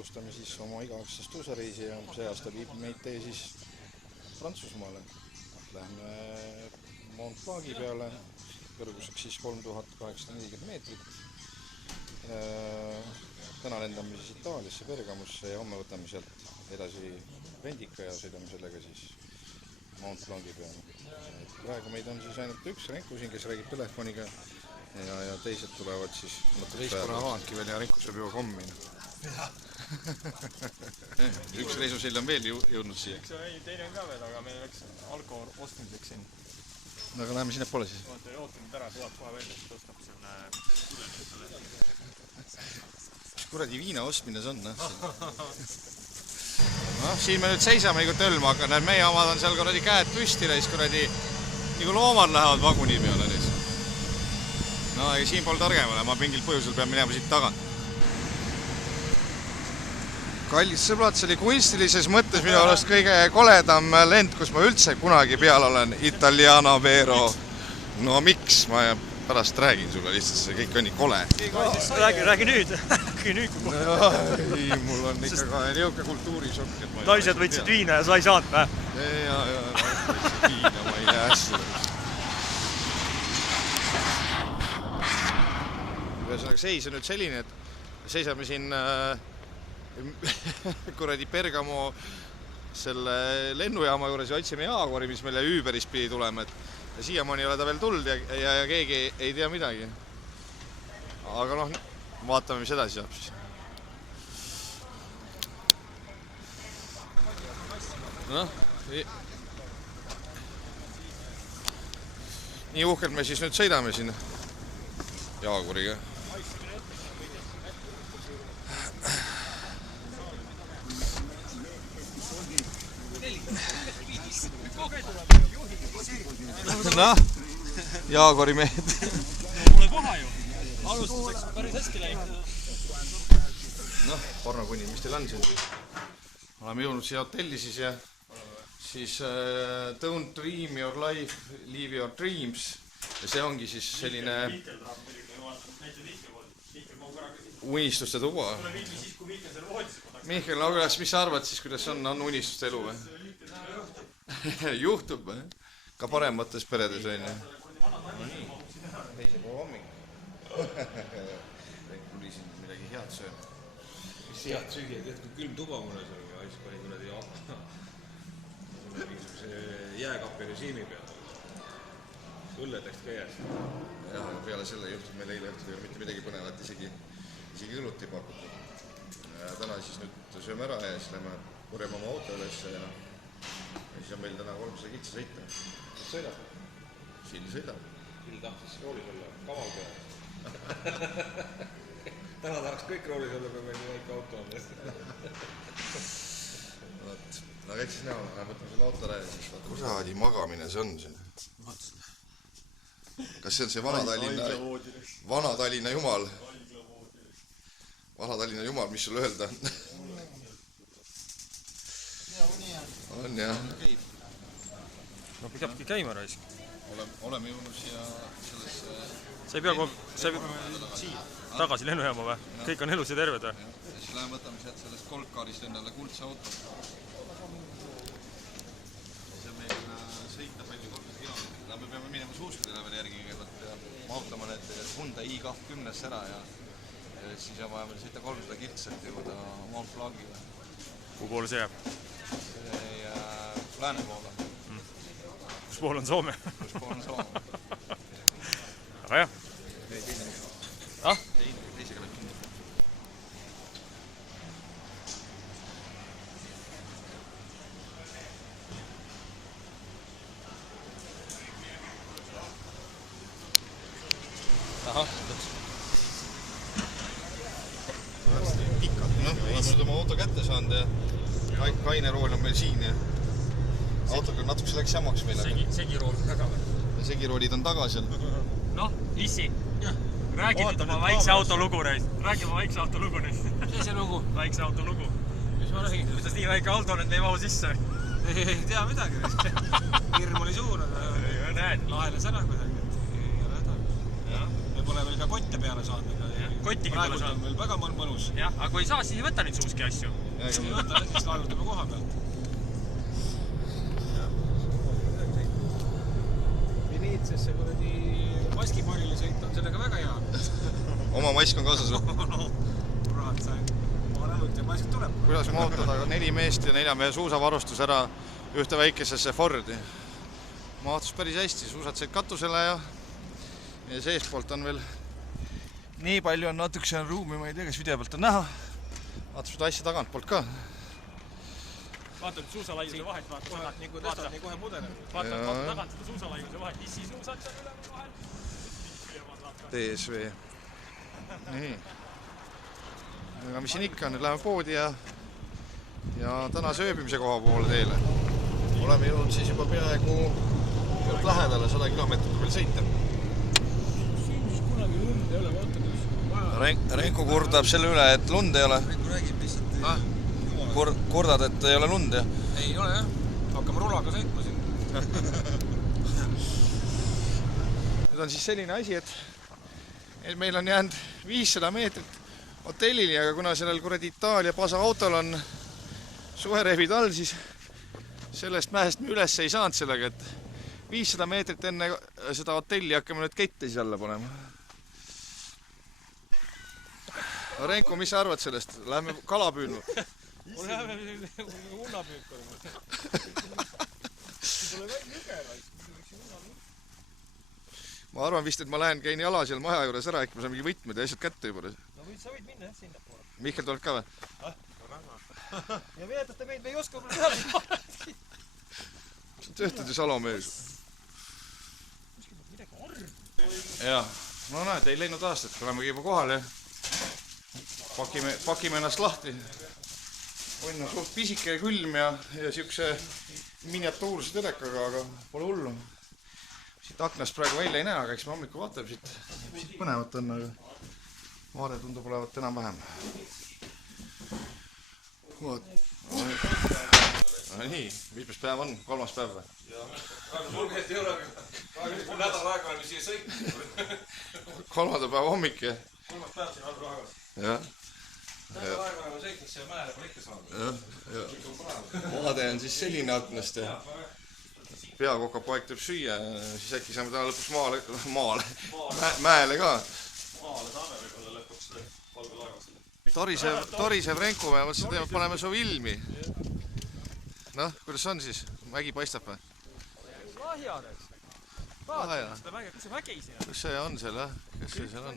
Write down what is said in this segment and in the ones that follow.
alustame siis oma iga-aastast tuusareisi ja see aasta viib meid tee siis Prantsusmaale. Läheme Mont Blanc'i peale, kõrguseks siis 3840 meetrit. Täna lendame siis Itaaliasse, Bergamosse ja homme võtame sealt edasi Vendika ja sõidame sellega siis Mont Blanc'i peale. Praegu meid on siis ainult üks Renku siin, kes räägib telefoniga ja teised tulevad siis teist pole avaanudki veel ja Renku saab juba kommi. Üks reisusild on veel jõudnud siia. Teine on ka veel, aga meil läks alkohol ostmiseks siin. No aga läheme sinne poole siis. Ootame ära, tuleb kohe välja, et ostab selle mis kuradi viina ostmine see on? Siin me nüüd seisame nagu tölma, aga need meie omad on seal kuradi käed püsti ja siis kuradi nagu loomad lähevad vaguni peale. No ega siin pole targem ole, ma mingil põhjusel pean minema siit tagant. Kallid sõbrad, see oli kunstilises mõttes minu arust kõige koledam lend, kus ma üldse kunagi peal olen. Italiano Vero. No miks? Ma pärast räägin sulle lihtsalt, see kõik on nii kole. Räägi nüüd. Räägi nüüd kui kohe. Ei, mul on ikka ka niuke kultuurisokk. Naised võtsid viina ja sa ei saanud või? Ja, võtsid viina, ma ei näe äsja. Ühesõnaga seis on nüüd selline, et seisame siin kuradi Bergamo selle lennujaama juures ja otsime Jaagori, mis meile Uberis pidi tulema. Ja siiamaani ei ole ta veel tulnud ja keegi ei tea midagi. Aga noh, vaatame, mis edasi saab siis. Noh, nii uhkelt me siis nüüd sõidame siin Jaaguriga. Noh, Jaagori mehed. Pole paha ju. Alustuseks päris hästi läinud. Noh, pornokuni, mis teil on siin siis? Oleme jõudnud siia hotelli siis ja siis don't dream your life, live your dreams. Ja see ongi siis selline unistuste tuba. Mihkel, no kuidas, mis sa arvad siis, kuidas on unistuste elu või? Juhtub või? Ka paremates peredes on ju. No nii, teise poole hommik. Tuli siin midagi head sööma. Mis head süüa, tead kui külm tuba mulle seal või siis pani kuradi mingisuguse jääkapi režiimi peal. Õlle täkst käes. Jah, aga peale selle juhtub meil eile õhtul ei ole mitte midagi põnevat, isegi õlut ei pakutud. Täna siis nüüd sööme ära ja siis lähme korjame oma auto üles ja siis on meil täna 300 kitsa sõita. Kes sõidab? Sill sõidab. Sill tahtis roolis olla, kaval peal. Täna tahaks kõik roolis olla, kui meil nii väike auto on. Aga eks siis näha, võtame selle auto ära ja siis vaata. Kuradi magamine see on siin. Kas see on see Vana-Tallinna jumal? Vana-Tallinna jumal, mis sulle öelda? On jah. No peabki käima raisk. Oleme jõudnud siia sellesse... Sa ei pea tagasi lennujaama või? Kõik on elus ja terved või? Ja siis läheme võtame sealt sellest Goldcarist endale kuldse auto. See on meil sõita palju 300 kilomeetrit. Me peame minema suuskudele veel järgi kõigepealt ja mautama need Hyundai i20 ära ja siis on vaja meil sõita 300 kiltset jõuda Mont Blanc'ile. Kuhu poole see jääb? Lääne poole. Kus pool on Soome? Kus pool on Soome. Aga jah. Teisega läheb kinni. Ahah, pikalt. Oleme nüüd oma auto kätte saanud ja kaine rool on meil siin ja autoga natuke läks jamaks meile. Segirool taga või? Segiroolid on taga seal. Noh, Issi, räägi nüüd oma väikse auto lugu reis. Räägi oma väikse auto lugu neist. Mis see lugu? Väikse auto lugu. Mis ma räägin? Kuidas nii väike auto on, et ei mahu sisse? Ei tea midagi. Hirm oli suur, aga näed. lahenes ära kuidagi. Ei ole häda. Me pole veel pea kotte peale saanud. Kottigi pole praegult on saanud. meil väga mõnus. Jah, aga kui ei saa, siis ei võta nüüd suuski asju. Ei võta, siis laenutame koha pealt. Veneetsiasse kuradi maskiparile sõita on sellega väga hea. Oma mask on kaasas või? No, kurat, sa olen õlut ja mask tuleb. Kuidas mahutada 4 meest ja 4 mehe suusavarustus ära ühte väikesesse Fordi? Mahtus päris hästi, suusad said katusele ja seespoolt on veel nii palju on natukese ruumi, ma ei tea, kas video pealt on näha. Vaatab seda asja tagantpoolt ka. Vaata nüüd suusalaiuse vahet, vaata nii kohe mudeneb. Vaata tagant seda suusalaiuse vahet, issi suusad seal üleval vahel. DSV. Nii. Aga mis siin ikka on, nüüd läheme poodi ja tänase ööbimise koha poole teele. Oleme jõudnud siis juba peaaegu lähedale 100 kilomeetrit veel sõita. Siin siis kunagi lund ei ole, vaata kus. Renko kurdab selle üle, et lund ei ole. Renko räägib lihtsalt. Kurdad, et ei ole lund, jah? Ei ole, jah. Hakkame rulaga sõitma siin. Nüüd on siis selline asi, et meil on jäänud 500 meetrit hotellini, aga kuna sellel kuradi Itaalia pasa autol on suherehvid all, siis sellest mäest me üles ei saanud sellega, et 500 meetrit enne seda hotelli hakkame nüüd kette siis alla panema. Renko, mis sa arvad sellest? Läheme kala püüdma? Läheme unnapüük olema. Siin pole väga nügela. Ma arvan vist, et ma lähen käin jala seal maja juures ära, äkki ma saan mingi võtmed ja asjad kätte juba. No sa võid minna jah sinna poole. Mihkel tuleb ka või? Ja veetate meid, me ei oska mulle teada. Sa töötad ju Salomees. Jah, no näed, ei läinud aastat, oleme juba kohal ja pakime ennast lahti. On suht pisike ja külm ja siukse miniatuurse telekaga, aga pole hullu. Siit aknast praegu välja ei näe, aga eks me hommiku vaatame siit põnevat on, aga vaade tundub olevat enam-vähem. No nii, mitmes päev on? 3. päev või? Mul käest ei ole, mul nädal aega oleme siia sõitnud. 3. päeva hommik, jah? 3. päev siin all rahvas. Jah. Nädal aega oleme sõitnud siia mäele, pole ikka saanud. Vaade on siis selline aknast ja peakokapoeg teeb süüa ja siis äkki saame täna lõpuks mäele ka. Maale saame võib-olla lõpuks valgelaevast. Torisev Renko, me mõtlesin, et paneme su ilmi. Noh, kuidas on siis? Mägi paistab või? Lahjades. Vaata seda mäge, kus see mägi siin on? Kus see on seal, jah? Kes see seal on?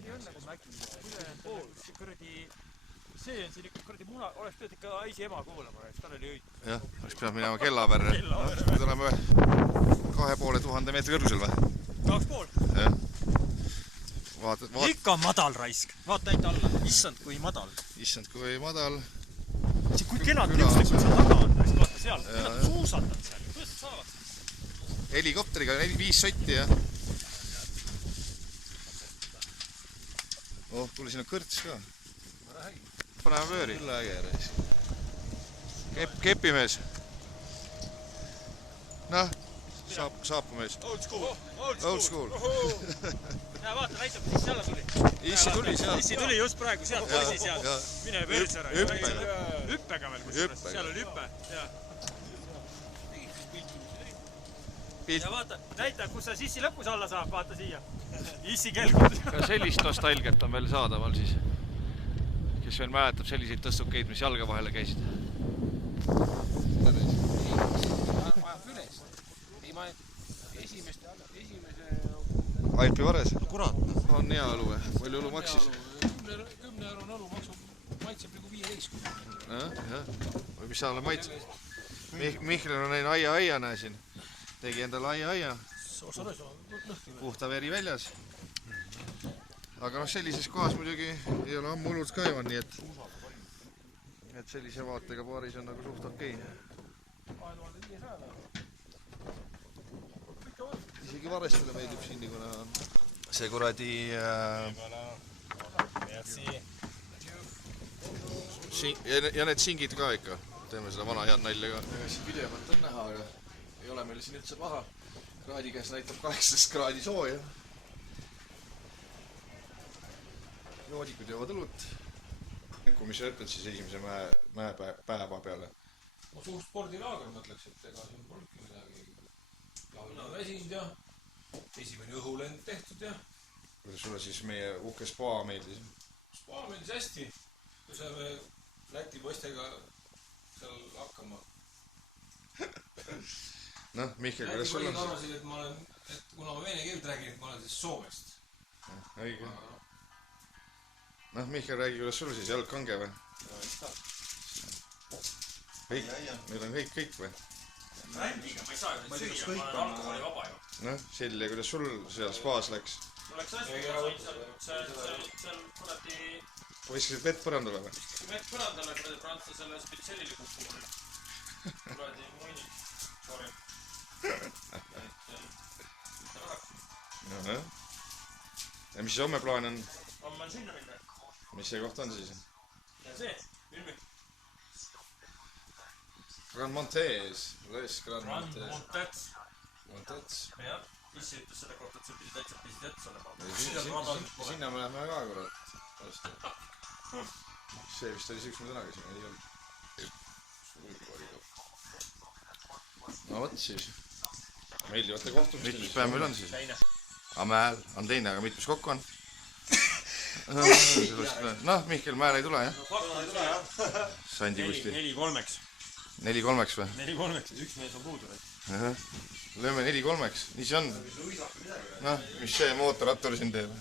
See on siin ikka kuradi muna, oleks pidanud ikka Aisi ema kuulama, tal oli õigus. Jah, oleks pidanud minema Kellaverre. Nüüd oleme 2500 meetri kõrgusel või? 2,5. Jah. Ikka madal raisk. Vaata näita alla. Issand, kui madal. Issand, kui madal. Kui kenad liustikud seal taga on. Vaata seal. Kenad suusatad seal. Kuidas saavad? Helikopteriga 5 sotti ja tuli sinna kõrts ka. Paneme vööri. Küll äge reis. Kepimees. Noh, saapumees. Old school. Old school. Näe, vaata, näitab, mis jälle tuli. Issi tuli sealt. Issi tuli just praegu sealt, poisi sealt. Mine pöörs ära. Hüppega veel, kusjuures. Seal oli hüppe. Ja vaata, näita, kus sa Issi lõpus alla saab, vaata siia. Issi kelgud. Ka sellist nostalgiat on veel saadaval siis. Kes veel mäletab selliseid tõstukeid, mis jalga vahele käisid. Ajab üles. Ei, ma esimese... Aipi Vares? Kurat. On hea õlu või? Palju õlu maksis? 10 € õlu maksab, maitseb nagu 15. Jah. Või mis sa oled maitseb? Mihkel on näinud aia, näe siin. Tegi endale aia. Puhta veri väljas. Aga noh, sellises kohas muidugi ei ole ammu õlut ka joonud, nii et sellise vaatega baaris on nagu suht okei. Isegi Varestele meeldib siin, kuna see kuradi ja need singid ka ikka. Teeme seda vana head nalja ka. Siin video pealt on näha, aga ei ole meil siin üldse paha. Kraadi käes näitab 18 kraadi sooja. joodikud joovad õlut. Kui sa ütled siis esimese mäepäeva peale? No suht spordilaager mõtleks, et ega siin polnudki midagi. Jalga väsinud ja esimene õhulend tehtud ja kuidas sulle siis meie uhke spa meeldis? Spa meeldis hästi. Kui saime Läti poistega seal hakkama. Noh, Mihkel, kuidas sul on? Arvasid, et kuna ma vene keelt räägin, et ma olen siis Soomest. Õige. Noh, Mihkel, räägi, kuidas sul siis jalg kange või? Kõik, meil on kõik või? Rändiga ma ei saa ju neid süüa, ma olen alkoholi vaba ju. Noh, Silje, kuidas sul seal spaas läks? Mul läks hästi, seal kuradi... Viskasid vett põrandale või? Viskasid vett põrandale, kuradi prantslasele spetselili kukkuma. Kuradi muinik, sorry. No. Ja mis homme plaan on? Homme on sinna minna. Mis see koht on siis? Ja see, Vilmi. Grand Montes. Grand Montes. Montes. Jah, issi ütles seda kohta, et sul pidi täitsa pisid ette olema. Sinna me läheme ka, kurat. See vist oli see, üks me tänaga siin ei olnud. No võt siis. Meeldivate kohtumist. Mitmes päev meil on siis? Mäel on teine, aga mitmes kokku on? Noh, Mihkel, Mäel ei tule, jah? Sandi kusti. 4-3-ks. 4-3-ks või? 4-3-ks, üks mees on puudu. Lööme 4-3-ks, nii see on. Noh, mis see mootorrattur siin teeb?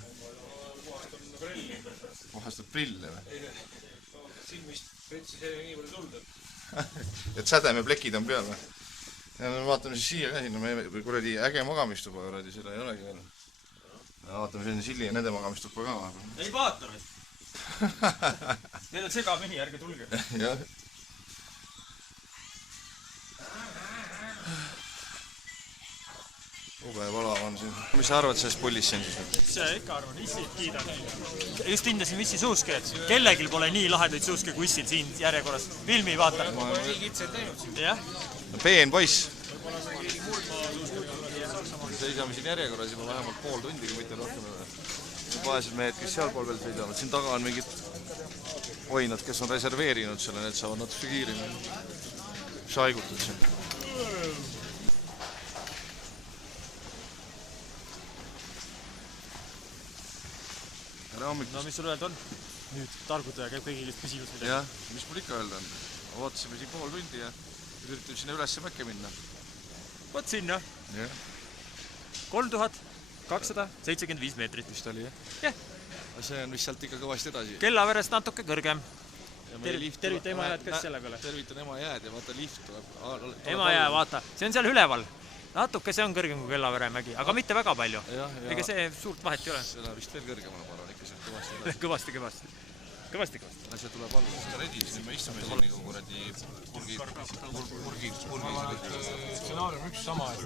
Vahastab prille või? Silmist pretsis nii palju tulda. Et sädemeplekid on peal või? Ja vaatame siis siia ka sinna, me kuradi äge magamistuba, kuradi, seda ei olegi veel. Vaatame sinna Silli ja nende magamistuba ka vahepeal. Ei vaata nüüd. Need on segamini, ärge tulge. Jah. Ube valav on siin. Mis sa arvad sellest pullis siin siis? Mis sa ikka arvan, Issit kiidab. Just hindasin Issi suuske, et kellegil pole nii lahedaid suuske kui Issil siin järjekorras. Filmi vaata. Nii kitsaid teinud. Jah. Peen poiss. Seisame siin järjekorras juba vähemalt pool tundi, kui mitte rohkem. Vaesed mehed, kes sealpool veel seisavad. Siin taga on mingid hoinad, kes on reserveerinud selle, need saavad natuke kiiremini saigutud siin. No mis sul öelda on? Nüüd targutaja käib kõigil küsimus midagi. Jah, mis mul ikka öelda on? Ootasime siin pool tundi ja üritab sinna ülesse mäkke minna. Võt sinna. 3275 meetrit. Vist oli, jah? Jah. See on vist sealt ikka kõvasti edasi. Kellaverest natuke kõrgem. Tervita Emajääd, kes selle peale? Tervitan Emajääd ja vaata lift tuleb. Emajää, vaata. See on seal üleval. Natuke see on kõrgem kui Kellavere mägi, aga mitte väga palju. Ega see suurt vahet ei ole. Seda vist veel kõrgemana, ma arvan, ikka sealt kõvasti edasi. Kõvasti. See tuleb alla. Seda redis, nüüd me istume siin nagu kuradi purgi. Stsenaarium üks sama, et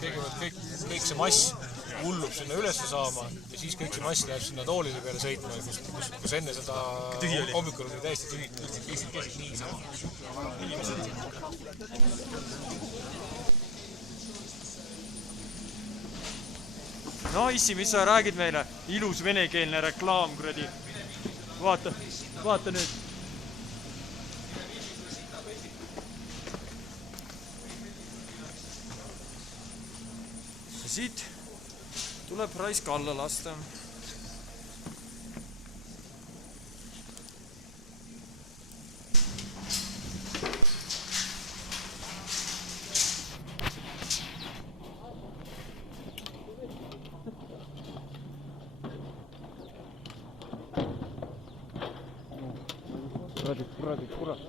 kõigepealt kõik see mass hullub sinna ülesse saama ja siis kõik see mass läheb sinna toolide peale sõitma, kus enne seda hommikul oli täiesti tühi. Käisid nii sama. No Issi, mis sa räägid meile? Ilus venekeelne reklaam, kuradi. Vaata nüüd. Ja siit tuleb raisk alla lasta. Kurat.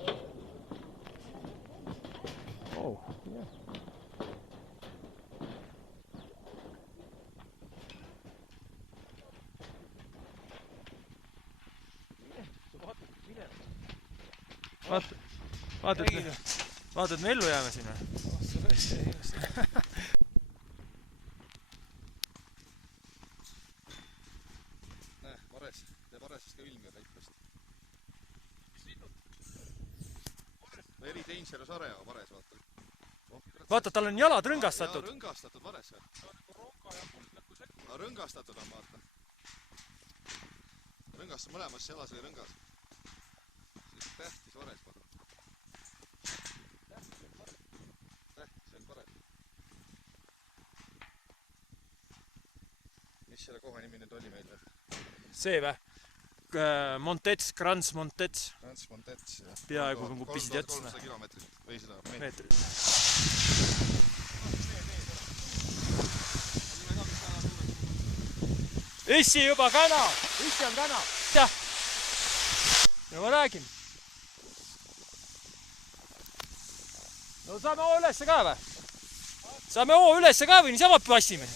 Oh, jah. Vaatad, me ellu jääme siin või? Näe, vares. Teeb varesest ka ilmi väikpast. Eri Dangerous area vares, vaata. Vaata, tal on jalad rõngastatud. Rõngastatud vares või? Rõngastatud on, vaata. mõlemasse jalas oli rõngas. Tähtis vares vaata. Tähtis on vares. Mis selle koha nimi nüüd oli meil või? See või? Montets, Grans Montets. Grans Montets, jah. Peaaegu kui pisid jätsin. 300 kilomeetrit või 100 meetrit. Issi juba kana! Issi on kana! Jah! Ja ma räägin. No saame oo ülesse ka või? Saame oo ülesse ka või niisama passime?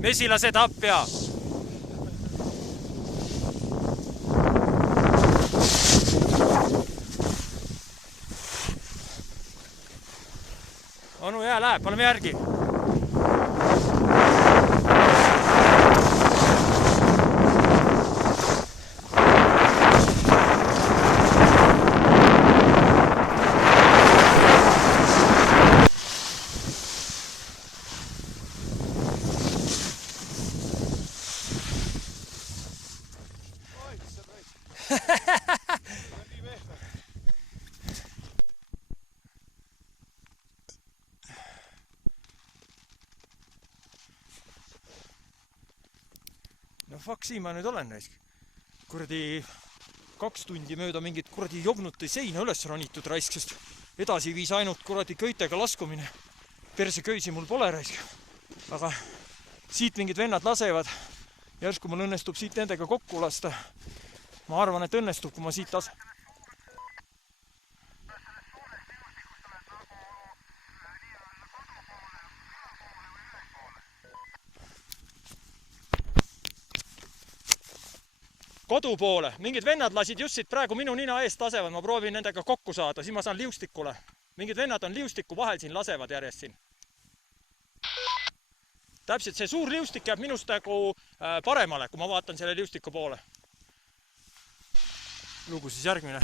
Mesilased appia! Onu jää läheb, paneme järgi! No fuck, siin ma nüüd olen näisk. Kuradi 2 tundi mööda mingit kuradi jobnuti seina üles ronitud raisk, sest edasi viis ainult kuradi köitega laskumine. Perse köisi mul pole raisk. Aga siit mingid vennad lasevad. Järsku mul õnnestub siit nendega kokku lasta. Ma arvan, et õnnestub, kui ma siit kodu poole. Mingid vennad lasid just siit praegu minu nina eest lasevad. Ma proovin nendega kokku saada. Siin ma saan liustikule. Mingid vennad on liustiku vahel siin lasevad järjest siin. Täpselt see suur liustik jääb minust nagu paremale, kui ma vaatan selle liustiku poole. Lugu siis järgmine.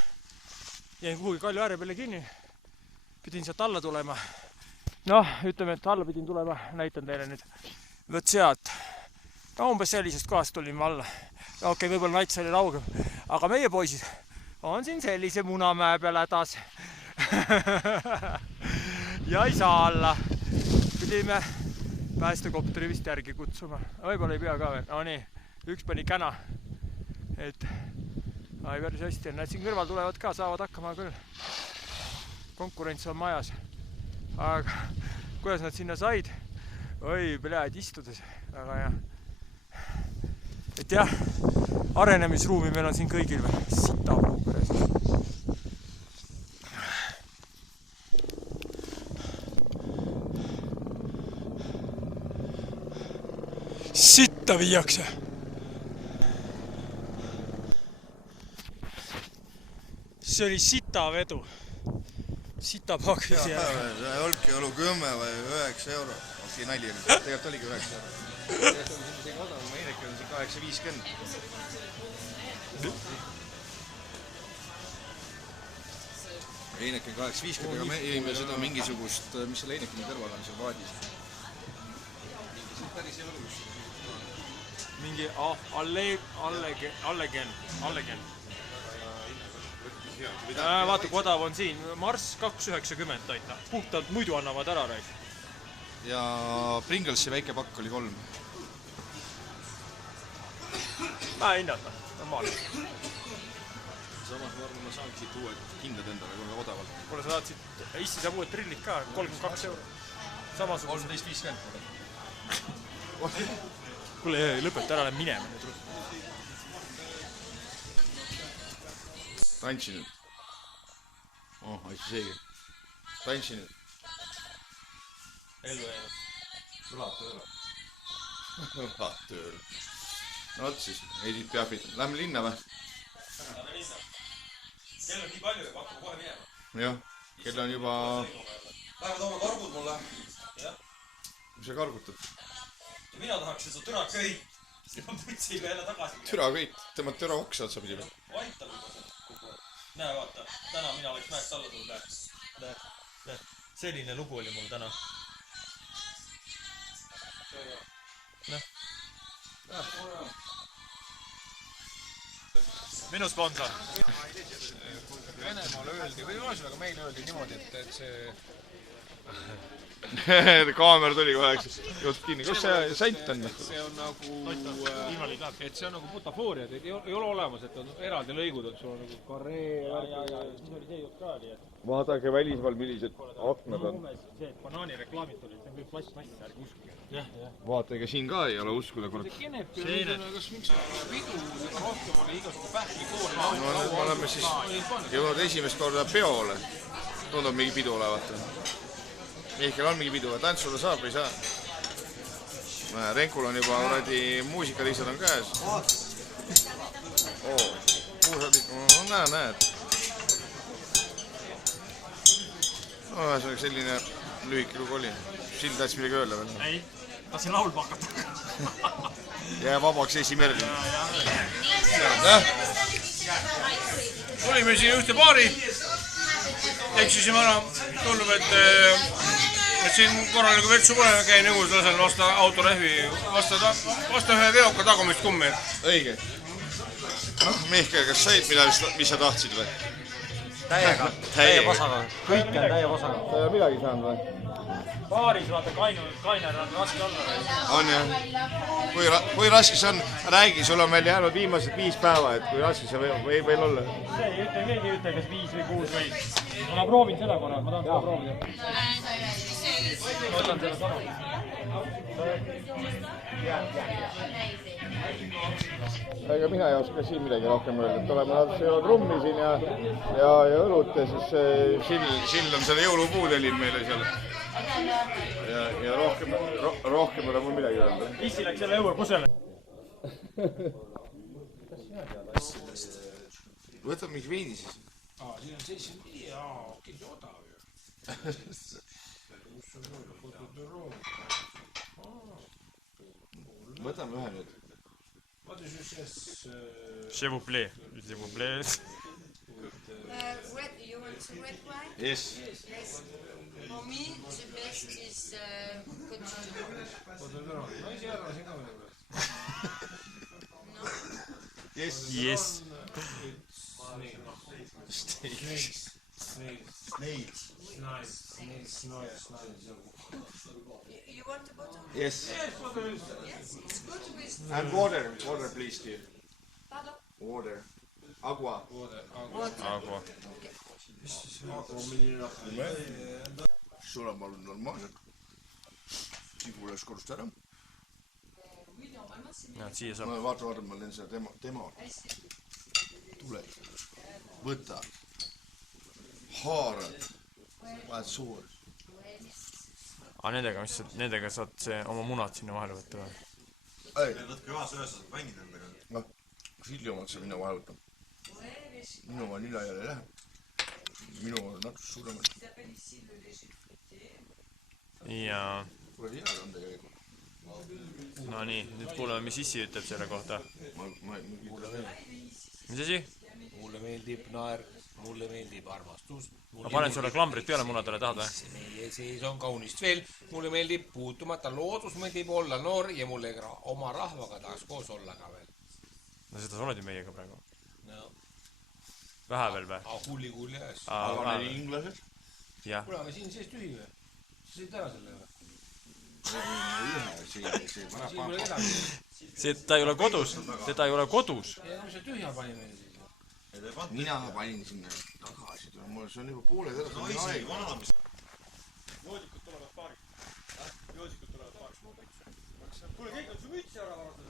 Jäin kuhugi Kalju ääre peale kinni. Pidin sealt alla tulema. Noh, ütleme, et alla pidin tulema. Näitan teile nüüd. Võt sealt. No, umbes sellisest kohast tulin ma alla. Okei, võib-olla näitas oli laugem. Aga meie poisid on siin sellise Munamäe peal hädas. Ja ei saa alla. Pidime päästekopteri vist järgi kutsuma. Võib-olla ei pea ka veel. No nii, üks pani käna. Et ai, päris hästi. Näed, siin kõrval tulevad ka, saavad hakkama küll. Konkurents on majas. Aga kuidas nad sinna said? Oi, pljääd istudes. Aga jah. Et jah, arenemisruumi meil on siin kõigil või. Sita puuperes. Sitta viiakse. See oli sita vedu. Sita pakis jää. See olki olu 10 või 9 euro. Okei, nali oli. Tegelikult oligi 9 euro. Tegelikult on siin isegi odav. Ma Heineke on siin 8,50. Heineke on 8,50, aga me jõime seda mingisugust, mis selle Heinekeni kõrval on seal vaadis. See päris ei ole. Mingi Allegen. Vaata, kui odav on siin. Mars 2,90 taita. Puhtalt muidu annavad ära rääg. Ja Pringlesi väike pakk oli 3. Vähe hinnata, normaalne. Samas ma arvan, ma saangi siit uued hindad endale kui odavalt. Kuule, sa tahad siit, issi saab uued trillid ka, 32 euro. Samasugused. 13,50. Kuule, lõpeta ära, lähen minema nüüd. Tantsi nüüd. Oh, asju seegi. Tantsi nüüd. Ellu jäänud. Tuleb tööle. Tuleb tööle. No oot siis, Edith Piafit. Lähme linna või? kell on nii palju ja hakkame kohe minema. jah, kell on juba... Lähme toome kargud mulle. Mis sa kargutad? Mina tahaks seda türa köit. Ja ma putsi ka jälle tagasi. Türa köit, tõmmad türa oksa otsa pidi või? Aitab juba see kuku. Näe vaata, täna mina oleks mäest alla tulnud. Näe. Selline lugu oli mul täna. Näe. Minu sponsor. Venemaal öeldi, või ühesõnaga meil öeldi niimoodi, et see... Kaamera tuli kohe, eks. Juht kinni. Kus see sent on? See on nagu... Et see on nagu butafooriad, et ei ole olemas, et on eraldi lõigud, et sul on nagu karee... Mis oli see jutt ka oli, et... Vaadake välismaal, millised aknad on. See, et banaani reklaamid olid, see on kõik plastmass, ärge uskuge. Vaata, ega siin ka ei ole uskuda, kurat. See Kenepi on kas mingi pidu, rohkem oli igasugu pähklikoor. No nüüd me oleme siis jõudnud esimest korda peole. Tundub mingi pidu olevat. Mihkel on mingi pidu, tantsuda saab või ei saa? Renkul on juba uradi muusikalisad on käes. Puusad ikka, näed. Selline lühike lugu oli. Sild tahtis midagi öelda veel. Ei, tahtsin laulma hakata. Jää vabaks Eesti Merlin. Olime siin ühte paari. Eksisime ära. Tundub, et siin korraliku vetsu pole. Käin õgus, lasen vasta autorehvi. Vasta ühe veoka tagumist kummi. Õige. Mihkel, kas said mis sa tahtsid või? Täiega. Täie pasaga. Kõik on täie pasaga. Sa ei ole midagi saanud või? Baaris vaata kainer on raske olla. On jah. Kui raske see on? Räägi, sul on veel jäänud viimased 5 päeva, et kui raske see võib olla? See ei ütle, keegi ei ütle, kas 5 või 6 või. Ma proovin seda korra, ma tahan seda proovida. Ma võtan seda sama. Ega mina ei oska siin midagi rohkem öelda, et oleme natuke trummi siin ja õlut ja siis Sill on selle jõulupuu tellin meile seal. Ja rohkem ole mul midagi öelda. Kissi läks jälle õue kusele. Võtame mingi veini siis. Siin on 74 ja okei, see odav ju. Võtame ühe nüüd. S'il vous plaît. S'il vous plaît. You want some red wine? Yes. Yes. For me, the best is Cotonou. Yes. Yes. Snails. You want a bottle? Yes. Yes, it's good with... And water. Water, please, dear. Pardon? Water. Agua. Agua. Sul on palun normaalselt. Sigu üles korrust ära. Siia saab. Vaata, ma teen seda tema. Tule. Võta. Haarad. Vahet suur. Nendega saad oma munad sinna vahele võtta või? Ei. Võtke ühes saad mängida nendega. Silli omad sa minna vahele võtta. Minu oma nina jälle ei lähe. Minu on natuke suuremad. Jaa. Kuule, head on tegelikult. No nii, nüüd kuuleme, mis Issi ütleb selle kohta. Mis asi? Mulle meeldib naer, mulle meeldib armastus. Ma panen sulle klambrit peale munadele, tahad või? Meie sees on kaunist veel. Mulle meeldib puutumata loodus, meeldib olla noor ja mulle oma rahvaga tahaks koos olla ka veel. No seda sa oled ju meiega praegu. No. Vähe veel või? Hulli ees. Aga need inglased? Jah. Kuule, aga siin sees tühi või? Sa sõid ära selle või? Ta ei ole kodus. Teda ei ole kodus. Ja mis see tühja pani meil siis? Mina panin sinna tagasi. See on juba pooled ära. Joodikud tulevad paariks. Kuule, kõik on su mütsi ära varatud.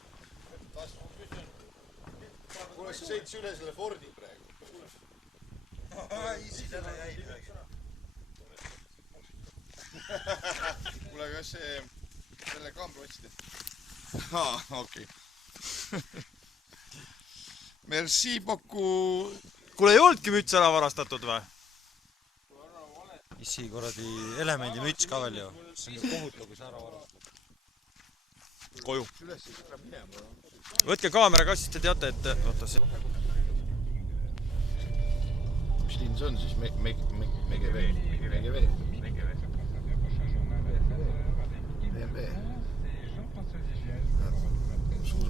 Kuule, sa sõitis üle selle Fordi praegu. Isi täna jäi midagi. Kuule, kas selle kambru otsite? Okei. Merci beaucoup. Kuule, ei olnudki müts ära varastatud või? Issi korradi elemendi müts ka veel ju. See on ju kohutav, kui see ära varastatud. Koju. Võtke kaamera ka, siis te teate, et... Oota, see... Mis linn see on siis? Megevee.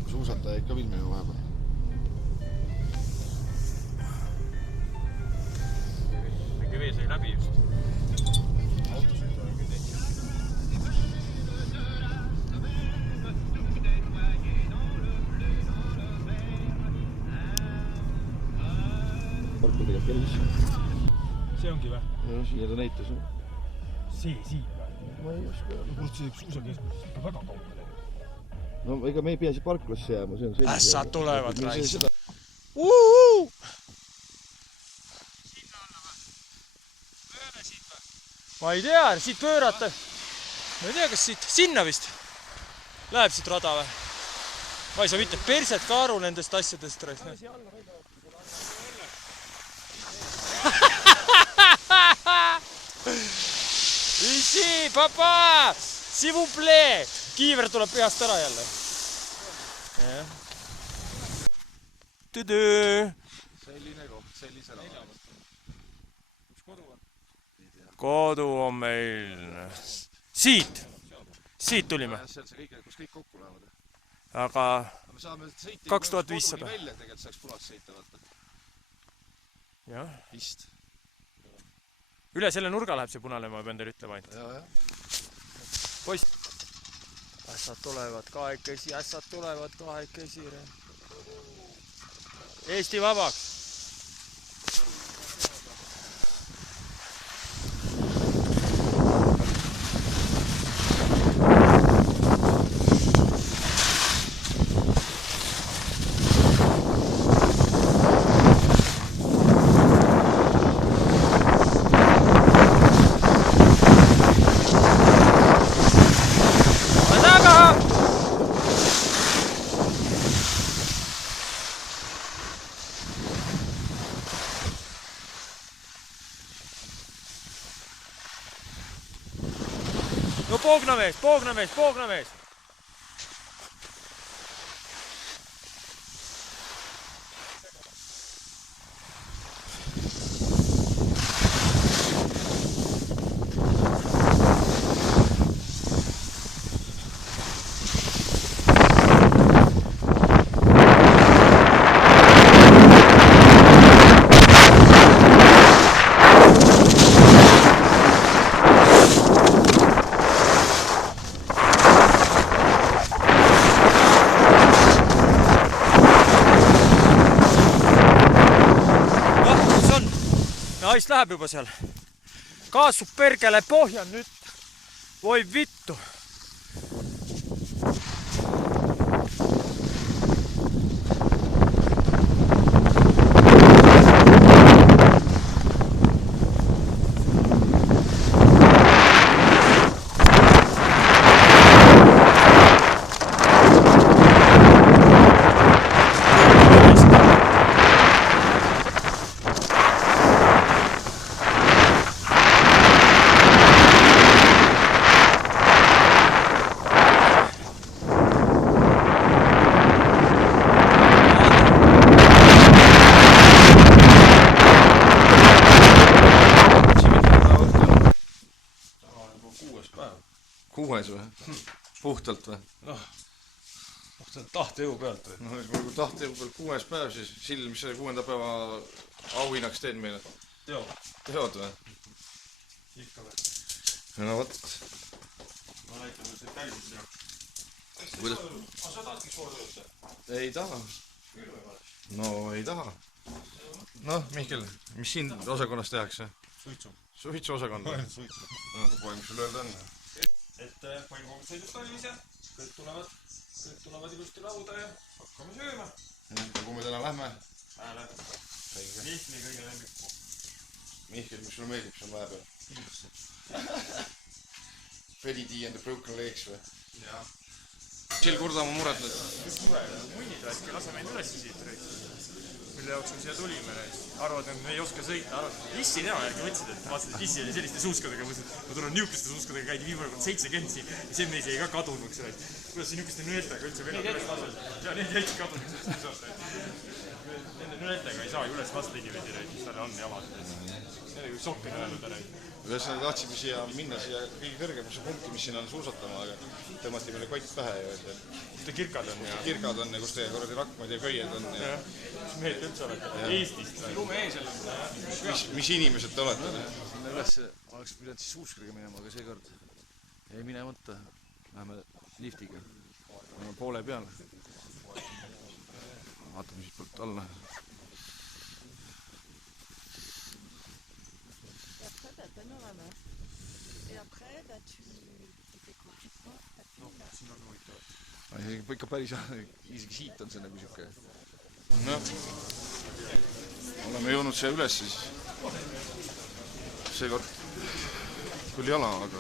Suusataja ikka filmime vahepeal. Megevee sai läbi just. Parkudega kellis. See ongi või? Ja siia ta näitas. Siin või? Ma ei oska. Kurat, see suusakeskus on väga kaugele. No ega me ei pea siia parklasse jääma, see on selline. Ässad tulevad raisk. Ma ei tea, siit pöörata. Ma ei tea, kas siit, sinna vist. Läheb siit rada või? Ma ei saa mitte perset ka aru nendest asjadest raisk. Ici, papa! S'il vous plaît! Kiiver tuleb peast ära jälle. Tüdü! Selline koht, sellise raha. Kodu on meil... Siit! Siit tulime. Sealt see kõik, kus kõik kokku lähevad. Aga... Me saame sõita 2500. välja, tegelikult saaks pulas sõita vaata. Jah. Vist. Üle selle nurga läheb see punane, ma pean teile ütlema ainult. Ja. Poiss. Ässad tulevad kahekesi, Eesti vabaks! No poognamees! Nais läheb juba seal. Kaasub perkele pohjan nüüd. Voi vittu. Kuues või? Puhtalt või? Noh, see on tahtejõu pealt või? No, kui tahtejõu pealt 6. päev, siis Sill, mis selle 6. päeva auhinnaks teed meile? Teod või? Ikka või? No võt. Ma näitame see täisus ja... Kuidas? Ma sa tahtki koodulusse? Ei taha. No ei taha. Noh, Mihkel, mis siin osakonnas tehakse? Suitsu. Suitsu osakond? Suitsu. No, kui mis sul öelda on? Et pannkogu sõidust toimis ja kõik tulevad ilusti lauda ja hakkame sööma. Kuhu me täna lähme? Lähme. Mihkli kõige lemmikku. Mihkel, mis sulle meeldib seal vahepeal? Freddy D and the Broken Legs või? Jah. Sill Kurdamaa muret nüüd. Mis mure? Munnid raisk, lase meid üles siit raisk. Mille jaoks on siia tulime raisk. Arvad, et me ei oska sõita, arvad. Issi näo järgi mõtlesid, et vaatasid, et Issi oli selliste suuskadega. Mõtlesid, ma tulen niukeste suuskadega käidi viimane kord 70 siin. Ja see mees jäi ka kadunuks raisk. Kuidas see niukeste nõeltega üldse venad üles lased? Ja need jäid kadunuks sellest suusast. Nende nõeltega ei saa ju üles lasta inimesi raisk, mis talle on jalad. Need on ju sokke nõelud raisk. Ühesõnaga tahtsime siia minna siia kõige kõrgemasse punkti, mis siin on suusatama, aga tõmmati meile kott pähe ja öeldi, et Kus te kirkad on ja... kirkad on ja kus teie korradi rakmad ja köied on ja... Mis mehed üldse olete? Eestist? Lume eesel. Mis inimesed te olete? Sinna ülesse oleks pidanud siis suuskriga minema, aga seekord jäi minemata. Läheme liftiga. Oleme poole peal. Vaatame siit poolt alla. Ikka päris isegi siit on see nagu siuke. No, oleme jõudnud siia üles siis. Seekord küll jala, aga...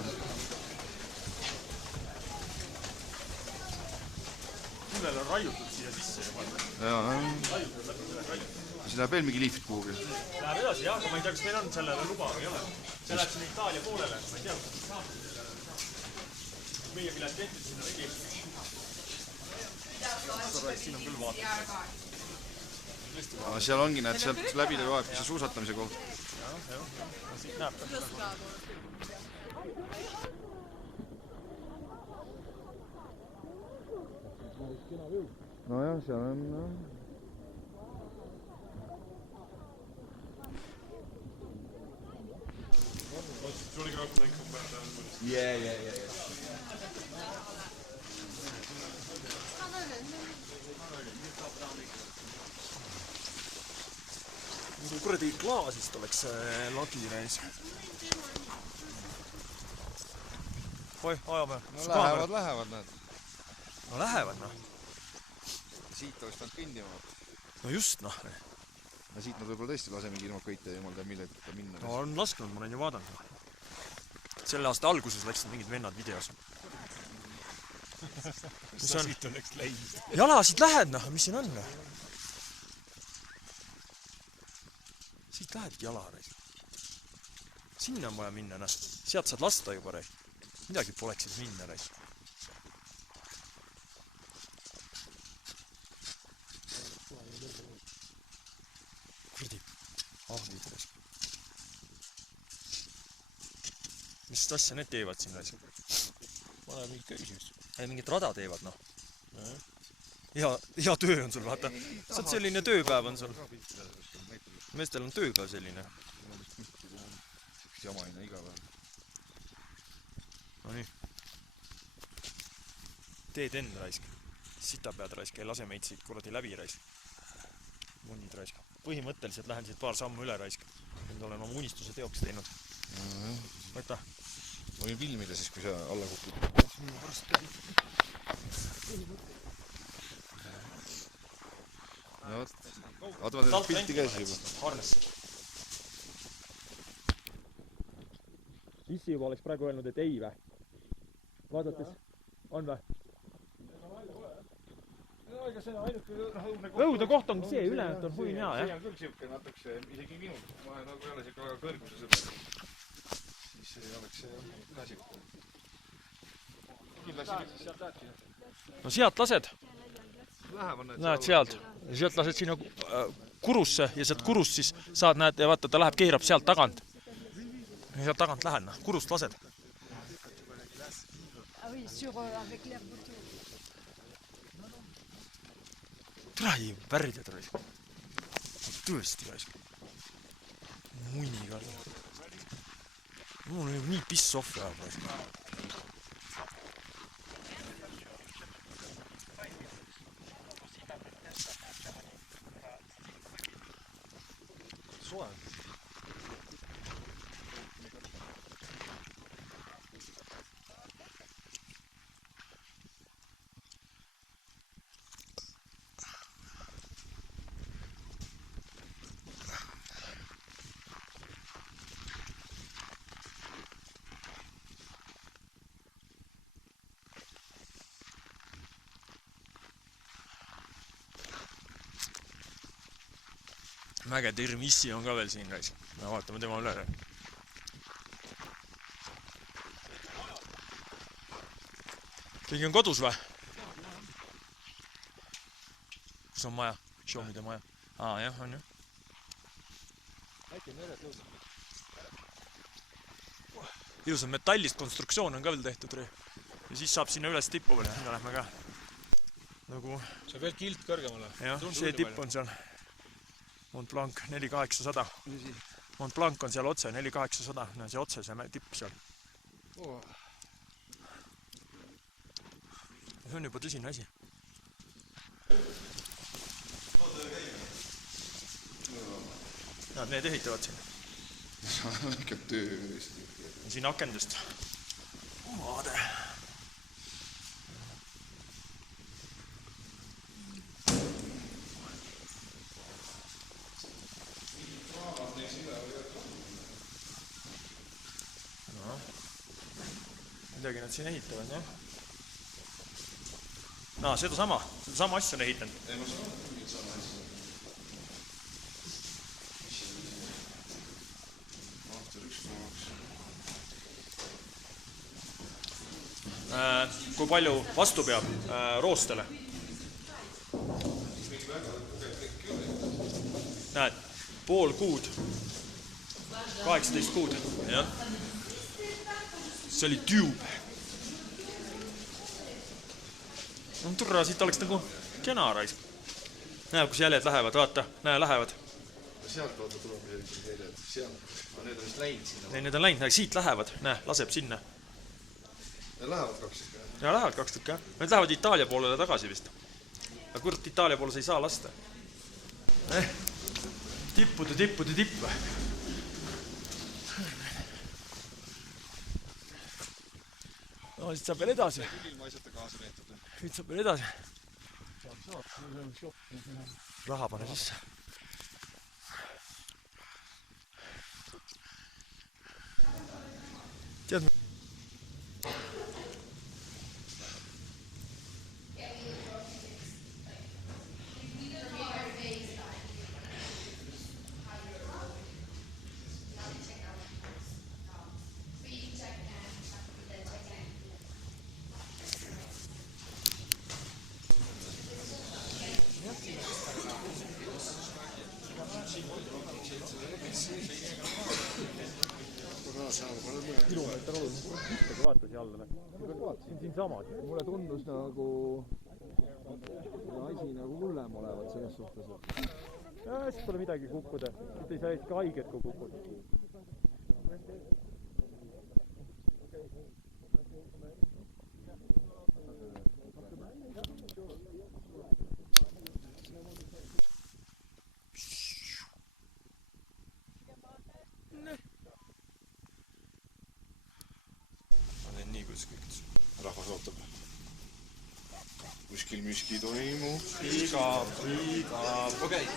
Tunnel on raiutud siia sisse juba. Jaa, siin läheb veel mingi lift kuhugi. Läheb edasi jah, aga ma ei tea, kas meil on sellele luba või ei ole. See läheb sinna Itaalia poolele, ma ei tea, kas saab. Meie pilet tehtud sinna vegi. Siin on küll vaatad. Seal ongi näed, sealt läbi ta vaeb see suusatamise koht. Jah. Siit näeb ka. No jah, seal on... Yeah. Muidu kuradi klaasist oleks lagi reis. Oi, ajame. No lähevad nad. No lähevad, noh. Siit oleks nad kõndima. No just, noh. Ja siit nad võib-olla tõesti lase mingi ilma kõite ja jumal teab millega minna. No on lasknud, ma olen ju vaadanud. Selle aasta alguses läksid mingid vennad videos. Sa siit oleks läinud. Jala, siit lähed, noh. Mis siin on? Siit lähedki jala, reis. Sinna on vaja minna, noh. Sealt saad lasta juba, reis. Midagi poleks siis minna, reis. Kurdi. Ahvid, reis. Mis asja need teevad siin, reis? Pane mingi köisis. Mingit rada teevad, noh. Hea töö on sul, vaata. See on selline tööpäev on sul. Meestel on tööpäev selline. Jamaine iga päev. No nii. Teed enda raisk. Sita pead raisk, ei lase meid siit kuradi läbi raisk. Munid raisk. Põhimõtteliselt lähen siit paar sammu üle raisk. Nüüd olen oma unistuse teoks teinud. Võta. Võin filmida siis, kui sa alla kukud. No võt. Vaata, ma teed pilti käes juba. Harnessi. Issi juba oleks praegu öelnud, et ei vä? Vaadates. On vä? Õude koht ongi see, ülejäänud on huin hea, jah? See on küll siuke natukse, isegi minul. Ma nagu ei ole siuke väga kõrguse sõber. Siis ei oleks see ka siuke. No sealt lased. Näed sealt. Sealt lased sinna kurusse ja sealt kurust siis saad, näed, ja vaata, ta läheb, keerab sealt tagant. Ja sealt tagant lähen, kurust lased. Tule ei värdjad raisk. Tõesti raisk. Munniga. Mul on nii piss off jääb raisk. Soe. Mäge Termissi on ka veel siin raisk. Me vaatame tema üle. Keegi on kodus või? Kus on maja? Xiaomide maja. Jah, on ju. Ilusam metallist konstruktsioon on ka veel tehtud. Ja siis saab sinna üles tippu veel. Sinna lähme ka. Nagu... See on veel kilt kõrgemale. Jah, see tipp on seal. Mont Blanc 4800. Mont Blanc on seal otse 4800. See otse see tipp seal. See on juba tõsine asi. Need ehitavad siin. Ikka töö. Siin akendest. Vaade. Midagi nad siin ehitavad, jah? Seda sama asja on ehitanud. Ei, ma saan mingit sama asja. Kui palju vastu peab roostele? Näed, pool kuud. 18 kuud. Jah. See oli tube. Turra, siit oleks nagu kena raisk. Näe, kus jäljed lähevad, vaata. Näe, lähevad. Sealt vaata tuleb midagi jäljed. Sealt. Need on vist läinud sinna. Need on läinud, siit lähevad. Näe, laseb sinna. Ja lähevad 2 tükki, jah? Ja lähevad 2 tükki, jah. Need lähevad Itaalia poolele tagasi vist. Aga kurat, Itaalia poole sa ei saa lasta. Tippude tipp. No, siit saab veel edasi. Siit saab veel edasi. Raha pane sisse. Tead, vaata siia alla. Siin samas. Mulle tundus nagu asi nagu hullem olevat selles suhtes. Siis pole midagi kukkuda. Siit ei saa eest ka haiget kui kukkuda. Rahvas ootab. Kuskil miski toimub. Iga. Okei.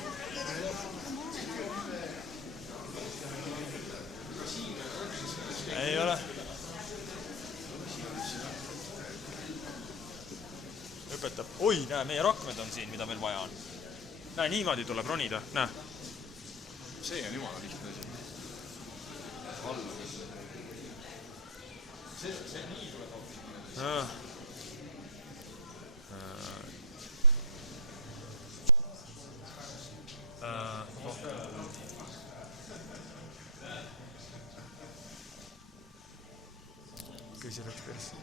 Ei ole. Õpetab. Oi, näe, meie rakmed on siin, mida meil vaja on. Näe, niimoodi tuleb ronida. Näe. See on jumala lihtne asi. See nii tuleb hoopis. Kõisi läks persse.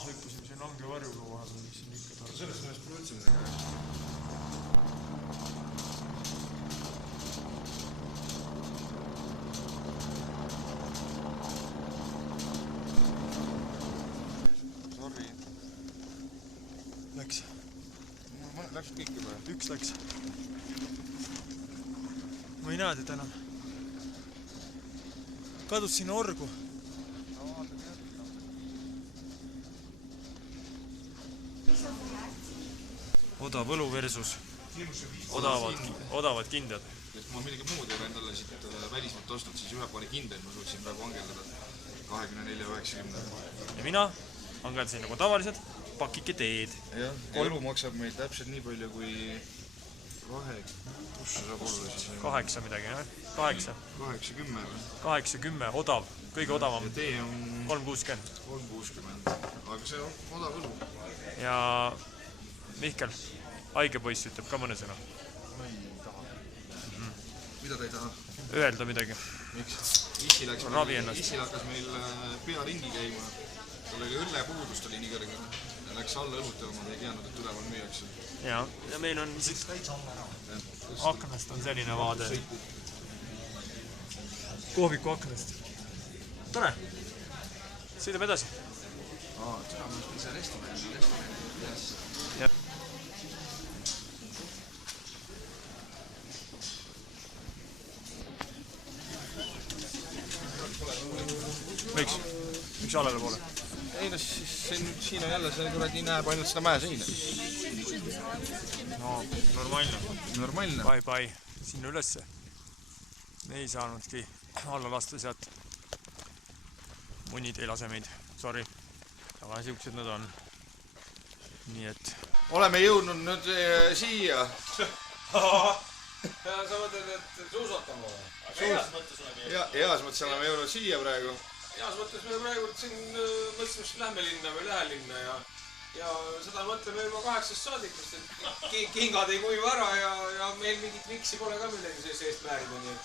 Hüppasime siin Langevarjuga vahepeal, mis siin ikka taha. Sellest mõnest pole üldse midagi. Sorry. Läks. Läks kõik juba. Üks läks. Ma ei näe teda enam. Kadus sinna orgu. Odav õlu versus odavad kindad. et ma midagi muud ei ole endale siit välismaalt ostnud, siis ühe paari kindaid ma suutsin praegu angeldada 24,90. ja mina angeldasin nagu tavaliselt pakike teed. Jah, elu maksab meil täpselt nii palju, kui kus see saab olla siis? 8 midagi, jah? 8. 8-10 või? 8-10, odav, kõige odavam. Ja tee on 3,60. 3,60, aga see on odav õlu. Ja Mihkel, haigepoiss ütleb ka mõne sõna. Ma ei taha. Mida ta ei taha? Öelda midagi. Miks? Ravi ennast. Issil hakkas meil pea ringi käima. Tal oli õllepuudust oli nii kõrge. Läks alla õlutama, ta ei teadnud, et üleval müüakse. Ja meil on siit aknast on selline vaade. Kohviku aknast. Tore. Sõidame edasi. Seda on ise restoran. Miks alele poole? Ei, no siis siin on jälle see kuradi näeb ainult seda mäeseina. No, normaalne. Normaalne. Pai, sinna ülesse. Me ei saanudki alla lasta sealt. Munid ei lase meid, sorry. Aga siuksed nad on. Nii et... Oleme jõudnud nüüd siia. Ja sa mõtled, et suusatama või? Heas mõttes oleme jõudnud siia praegu. Heas mõttes me praegu siin mõtlesime, et lähme linna või lähe linna ja seda mõtleme juba 8 saadikust, et kingad ei kuiva ära ja meil mingit viksi pole ka millegi seest määrida, nii et...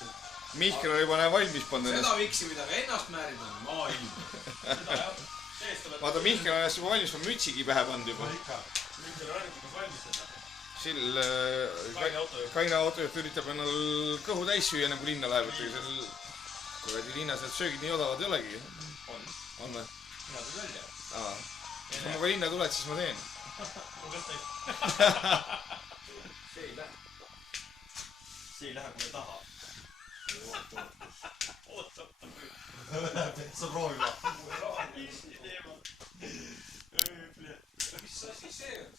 Mihkel on juba valmis pannud ennast. Seda viksi, mida me ennast määrida, maailm. Vaata, Mihkel on ennast juba valmis, ma mütsigi pähe pannud juba. Mihkel on ainult valmis seda. Sill kaine autojuht üritab ennal kõhu täis süüa, enne kui linna läheb, et seal kuradi linnas need söögid nii odavad ei olegi. On või? Mina tuli välja. Kui ma ka linna tuled, siis ma teen. See ei lähe. See ei lähe, kui me taha. Ootab. Sa proovi ma. Mis asi see on?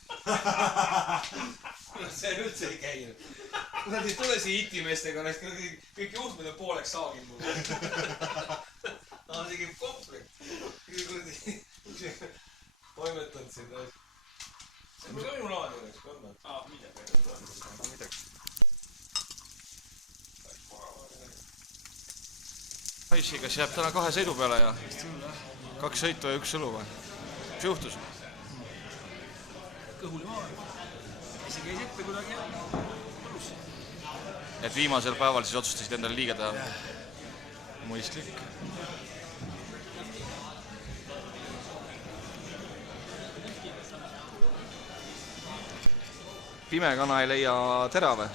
See üldse ei käinud. Nad ei tule siia itimeestega, kõik juhtmed on pooleks saaginud mul. Nad on tegi komplekt. Toimetanud siin. See on minu laadi oleks kandnud. Midagi. Paisi, kas jääb täna 2 sõidu peale ja 2 sõitu ja 1 sõlu või? Mis juhtus? Kõhuli maa. Esi käis ette kuidagi. Et viimasel päeval siis otsustasid endale liiga teha? Mõistlik. Pimekana ei leia tera või?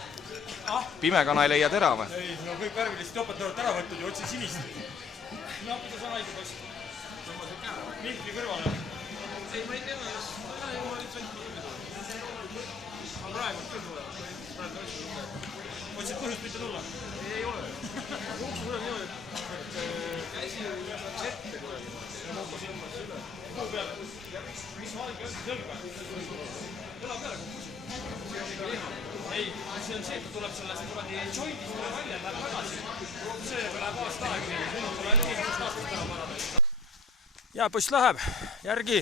Pimekana ei leia tera või? Ei, no kõik värvilised jopad tuleb ära võtnud ja otsin sinist. No, kuidas on haige poiss? Mihkli kõrvale. Ei, ma ei tea, ma nüüd sain küll. Ma praegu küll tuleb. Otsid põhjust mitte tulla? Ei ole. Jooksu tuleb niimoodi, et käsi läks ette kuidagi. Ja ma silmas üle. Kuu peale. Mis haige on? Sõlga? Õla peale kukkusid. Ei, see on see, et tuleb sellest kuradi jointist tuleb välja, läheb tagasi. Sellega läheb aasta aega. Nüüd tuleb 15 aastast ära parada. Ja poiss läheb. Järgi.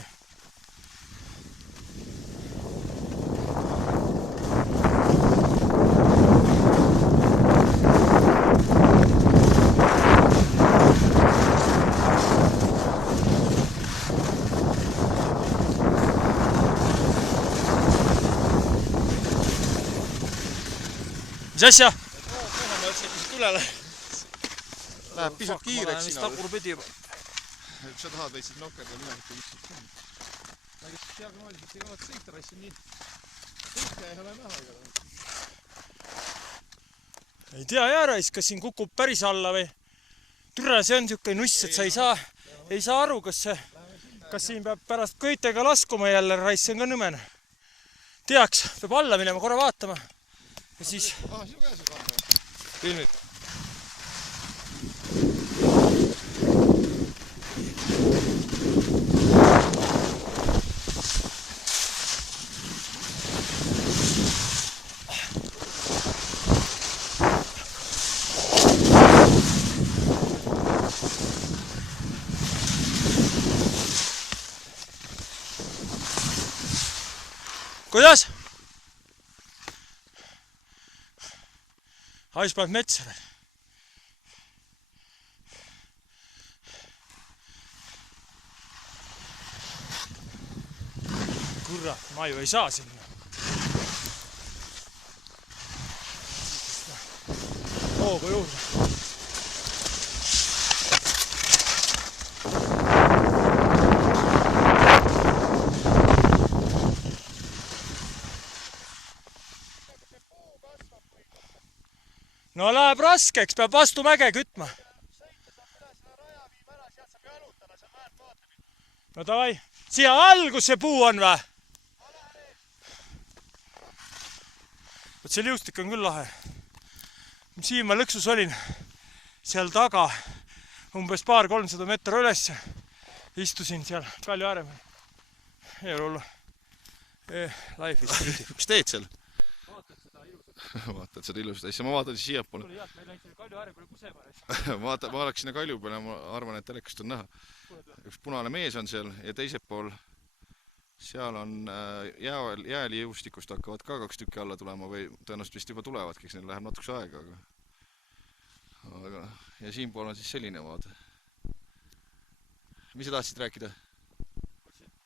Mis asja? Ma ütlesin pisut ülele. Läheb pisut kiireks sina. Tagurpidi juba. Sa tahad veitsid nokkerda, mina mitte lihtsalt. Ma ei tea, kui maaliselt ei ole sõita, rassi nii. Sõita ei ole näha igal. Ei tea jäärais, kas siin kukub päris alla või? Türa, see on niisugune nuss, et sa ei saa aru, kas siin peab pärast köitega laskuma jälle, raiss, see on ka nõmene. Teaks, peab alla minema, korra vaatama. Ja siis... Sinu käes on kaamera. Filmid. kuidas? Ais paned metsa veel. Kurat, ma ju ei saa sinna. Hoogu juurde. No läheb raskeks, peab vastu mäge kütma. No davai, siia algus see puu on või? Võt see liustik on küll lahe. Siin ma lõksus olin, seal taga, umbes 200–300 meetri üles. Istusin seal Kalju Ääremäel. Ei ole hullu. Life is beautiful. Mis teed seal? Vaatad seda ilusat asja, ma vaatan siis siiapoole. Tuli jah, meil läinud Kalju Ääremäel kusema. Vaadaks sinna Kalju peale, ma arvan, et telekast on näha. Üks punane mees on seal ja teisel pool seal on jääliõustikust hakkavad ka 2 tükki alla tulema või tõenäoliselt vist juba tulevadki, eks neil läheb natukese aega. Aga ja siin pool on siis selline vaade. Mis sa tahtsid rääkida?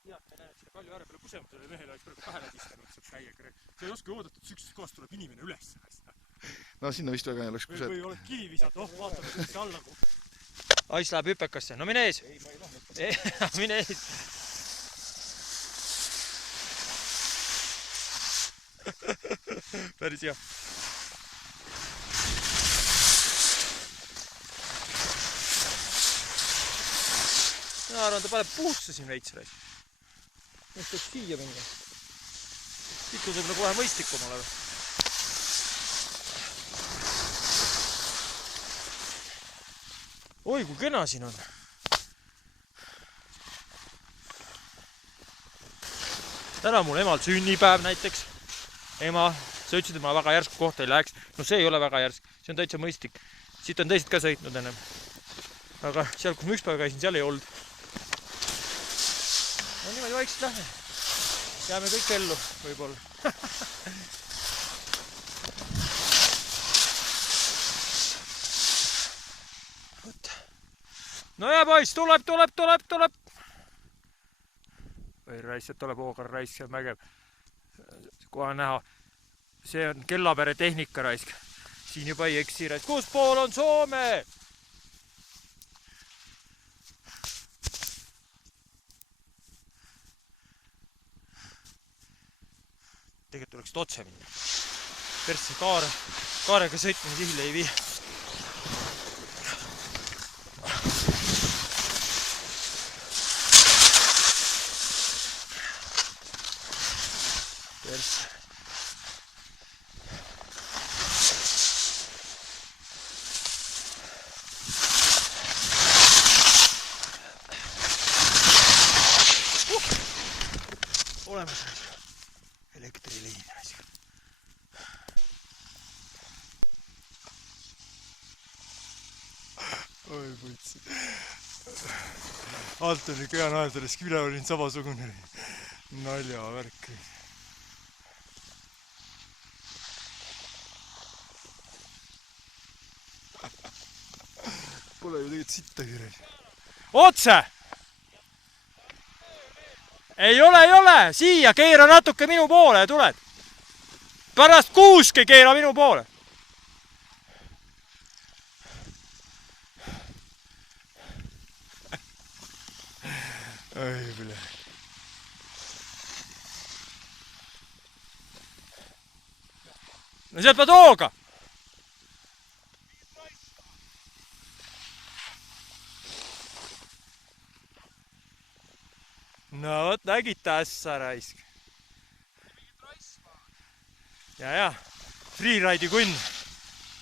Jah, me näen, et Kalju Ääremäel kusema, selle mehele oleks praegu pähe lädistanud, saab käia. See ei oska oodata, et sükses kohast tuleb inimene üles. No sinna vist väga ei oleks kused. Või oled kivi visata, vaatame sükse alla. Ais läheb hüpekasse, no mine ees. Mine ees. Päris hea. Ma arvan, ta paneb puusse siin veits. Mis teeks siia mingi? Siit tundub nagu vähe mõistlikum olema. Oi, kui kena siin on. Täna mul emal sünnipäev näiteks. Ema, sa ütlesid, et ma väga järsku kohta ei läheks. No see ei ole väga järsk, see on täitsa mõistlik. Siit on teised ka sõitnud ennem. Aga seal, kus ma üks päev käisin, seal ei olnud. No niimoodi vaikselt lähme. Jääme kõik ellu, võib-olla. No ja poiss, tuleb. Või raisk, et tuleb hoogar raisk, see on mägev. Kohe näha. See on Kellapere tehnika raisk. Siin juba ei eksi raisk. Kus pool on Soome? Tegelikult tuleks otse minna. Persse kaarega sõitmine sihile ei vii. Persse. Olemas elektriliin. Oi putsi. Alt on ikka hea naerda, sest üle olin samasugune naljavärk. Pole ju tegelikult sittagi räägi. Otse! Ei ole! Siia keera natuke minu poole ja tuled. Pärast kuuske keera minu poole. Oi, pile. No sealt pead hooga. No vot, nägid ässa raisk. Ja, freeride'i kunn,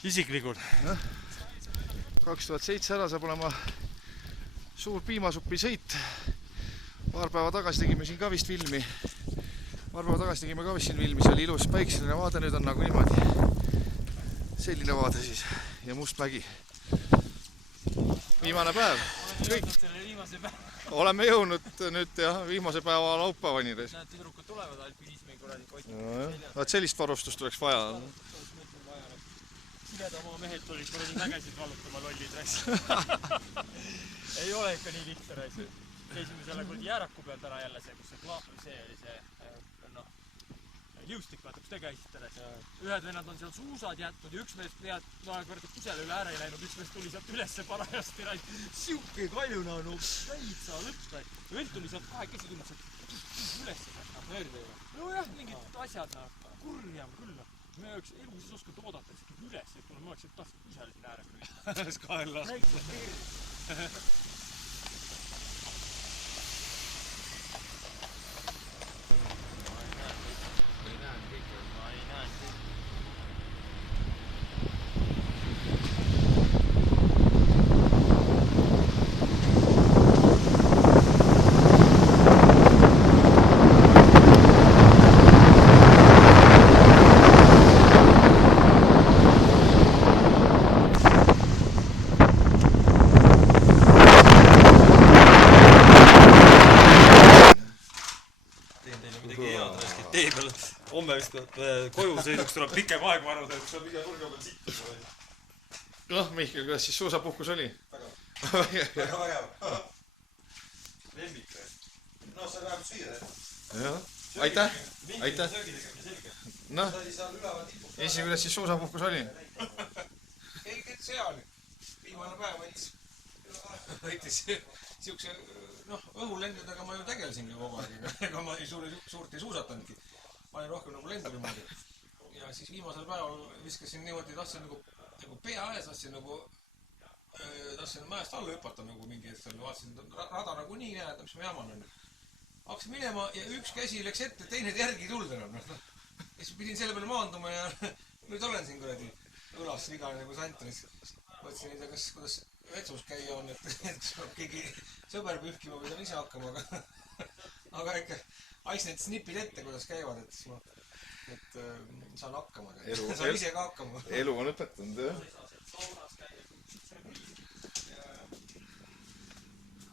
isiklikult. 2007 ära saab olema suur piimasupi sõit. Paar päeva tagasi tegime siin ka vist filmi. See oli ilus päikseline vaade, nüüd on nagu niimoodi. Selline vaade siis ja must mägi. Viimane päev. Kõik. Oleme jõudnud nüüd jah, viimase päeva laupäevani. Näed, tüdrukud tulevad alpinismiga. kuradi koti. Vaat sellist varustust oleks vaja. Siledamaa mehed tulid kuradi mägesid vallutama lollid raisk. Ei ole ikka nii lihtne raisk. Käisime selle kuradi jääraku peal täna jälle see, kus see oli see, noh, liustik, vaata, kus te käisite raisk. Ühed vennad on seal suusad jätnud ja üks mees pead, no kuradi kusele üle ääre ei läinud, üks mees tuli sealt ülesse parajasti raisk. Siuke kaljuna, no täitsa lõpp raisk. Ja vend tuli sealt kahekesi tulnud sealt ülesse. No jah, mingid asjad, kurjam küll. Me oleks elus oskanud oodata, et see tuleb üles, et me oleks tahtnud kusele siin ääres. Kaela. Homme vist koju sõiduks tuleb pikem aeg, ma arvan, et see on liiga nurgamal siit. Noh, Mihkel, kuidas siis suusapuhkus oli? Väga vägev. Lembik. No sa vähemalt süüa. Jah, aitäh. Aitäh. Noh, esi, kuidas siis suusapuhkus oli? Ei, see oli. Viimane päev võitis siukse, noh, õhulendudega ma ju tegelesingi kogu aeg, ega ma suurt ei suusatanudki. Ma olin rohkem nagu lendur niimoodi. Ja siis viimasel päeval viskasin niimoodi, tahtsin nagu pea ees, tahtsin mäest alla hüpata nagu mingi hetk seal. Vaatasin rada nagu nii näed, mis ma jaman on. Hakkasin minema ja üks käsi läks ette, teine järgi ei tulnud enam. Siis pidin selle peale maanduma ja nüüd olen siin kuradi õlas vigane nagu sant. Mõtlesin, ei tea, kuidas vetsus käia on, et keegi sõber pühkima või saan ise hakkama. Aga ikka ais need snipid ette, kuidas käivad, et siis ma saan hakkama. Saan ise ka hakkama. Elu on õpetanud, jah.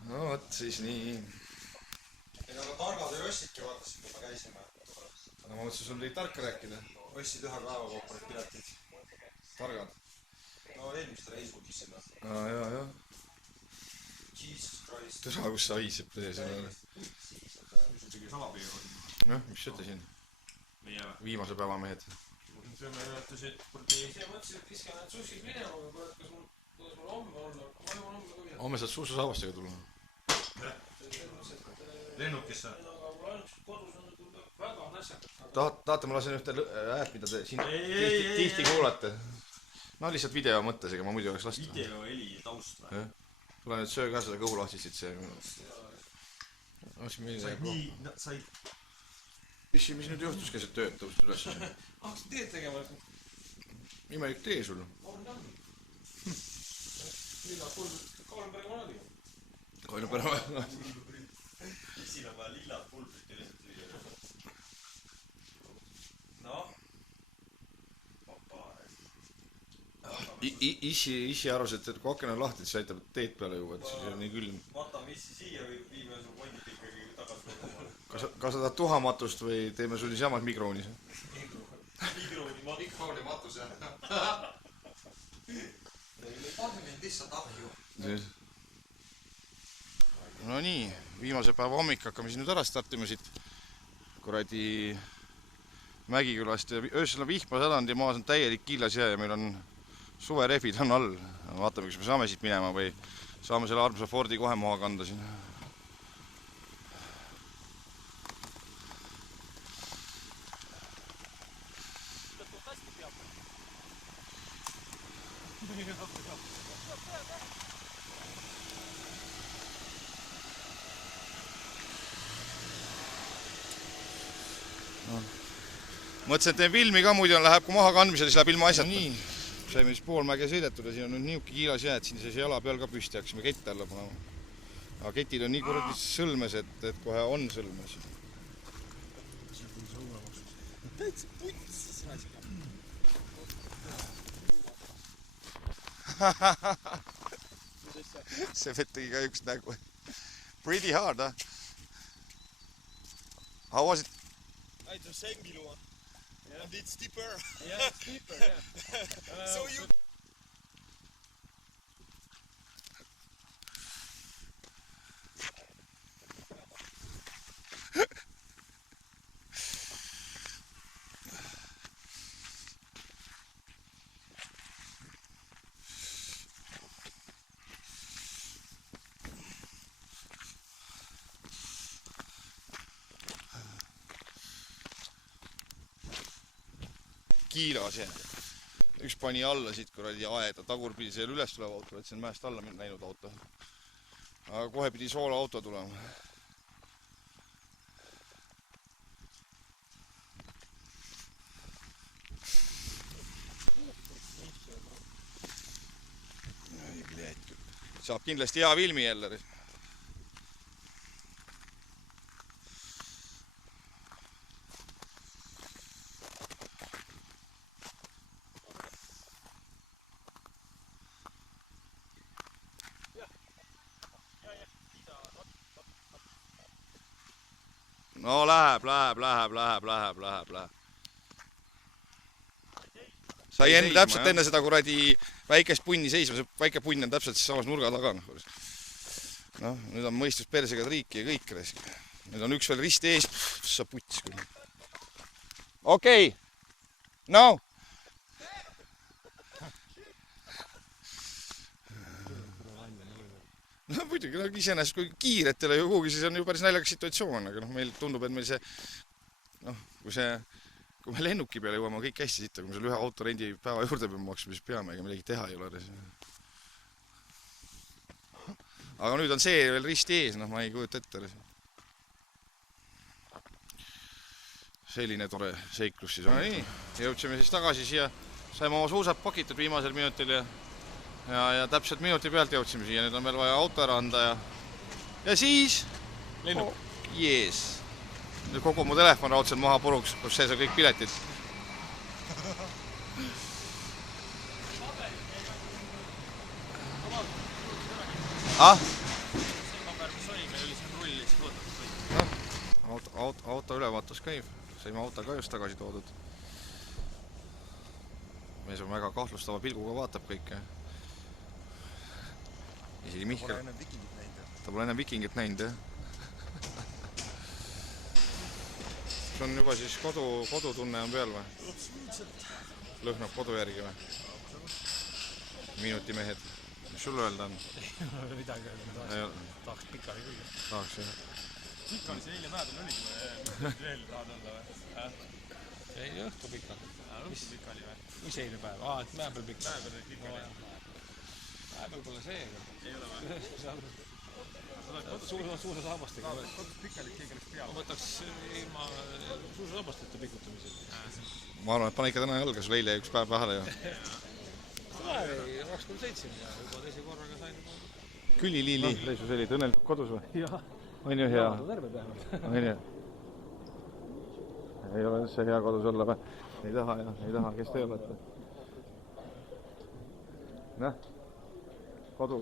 No vot, siis nii. Ei, aga targad ei ostidki, vaatasin, kui me käisime. No ma mõtlesin, sul oli tarka rääkida. Ostid ühe päeva kokku need piletid. Targad? No eelmiste reisul sinna. Jaa. Jesus Christ. Tõsa, kus sa haiseb see sinna. Noh, mis ütlesin? Viimase päeva mehed. See mõtlesin, et viskan need sushid minema, aga kuidas mul homme olla? Homme saad suusasaabastega tulla. Lennukisse. Tahate, ma lasen ühte häält, mida te siin tihti kuulate. No lihtsalt video mõttes, ega ma muidu oleks lasta. Video, heli, taust. Tule nüüd söö ka seda kõhu lahtisid see. Said Mis nüüd juhtus, käisid tööd tõustud üles? Hakkasid teed tegema. Imelik tee sul. Lilla pulbrit, Kaulenberga vanadiga. Kaulenberga vanadiga. Siin on vaja lillad pulbrit üleselt süüa. Noh. Isi arvas, et kui aken on lahti, siis aitab teed peale juua, et siis on nii külm. Võtame issi siia või viime su kondid ikkagi tagasi kodumale. Kas sa tahad tuhamatust või teeme sul niisamas mikroonis? Mikrooni matus, jah. Pange mind lihtsalt ahju. No nii, viimase päeva hommik hakkame siin nüüd ära startima siit kuradi Mägikülast ja öösel on vihma sadanud ja maas on täielik kiilas jää ja meil on suverehvid on all. Vaatame, kas me saame siit minema või saame selle armsa Fordi kohe maha kanda siin. Mõtlesin, et teen filmi ka, muidu läheb kui maha kandmisel, siis läheb ilma asjata. Nii, saime siis pool mäge sõidetud ja siin on nüüd niuke kiilas jää, et siin siis jala peal ka püsti hakkasime kette alla panema. Aga ketid on nii kuradi sõlmes, et kohe on sõlmes. See vett tegi ka üks nägu. Pretty hard, huh? How was it? Uit een same-kilo. En dit is dieper. Ja, dieper, ja. So you... Kiilas ja üks pani alla siit kuradi aeda, tagurpidi seal üles tuleva auto, et see on mäest alla läinud auto. Aga kohe pidi soola auto tulema. Saab kindlasti hea filmi jälle. No läheb. Sai enne täpselt enne seda kuradi väikest punni seisma, see väike punn on täpselt samas nurga taga. Noh, nüüd on mõistus persega triiki ja kõik resk. Nüüd on üks veel rist ees, sa puts küll. Okei, no! No muidugi, iseenesest kui kiiret ei ole ju kuhugi, siis on ju päris naljakas situatsioon, aga meil tundub, et meil see, kui me lennuki peale jõuame kõik hästi sitta, kui me seal ühe autorendi päeva juurde peame maksma, siis peame, ega midagi teha ei ole. Aga nüüd on see veel risti ees, ma ei kujuta ette. Selline tore seiklus siis on. Nii, jõudsime siis tagasi siia, saime oma suusad pakitud viimasel minutil ja täpselt minuti pealt jõudsime siia, nüüd on veel vaja auto ära anda ja siis lennuk. Jees. Nüüd kogu mu telefon raudselt maha puruks, kus sees on kõik piletid. Auto ülevaatus käib, saime auto ka just tagasi toodud. Mees on väga kahtlustava pilguga vaatab kõike. Isegi Mihkel. Ta pole ennem vikingit näinud, jah. See on juba siis kodutunne on peal või? Lõhnab kodu järgi või? Minutimehed. Mis sul öelda on? Midagi öelda. Tahaks pikali küll. Tahaks, jah. Pikali see eile päeval oligi või? Veel tahad olla või? Ei, õhtu pikali. Õhtu pikali või? Mis eile päev? Et mäepeal pikali. Mäepeal pikali. Mäepeal pole see. Ei ole või? Suure saabastega. Kodus pikali, keegi oleks peal. Ma võtaks ilma suure saabasteta pikutamisel. Ma arvan, et pane ikka täna jalga, sul eile üks päev pähale ju. Ei, 2-7 ja juba teise korraga sain juba. Küliliili. Leisus oli õnnelikult kodus või? Jah. On ju hea? Terve päeval. On ju? Ei ole see hea kodus olla või? Ei taha, kes te olete? Näh? Kodu.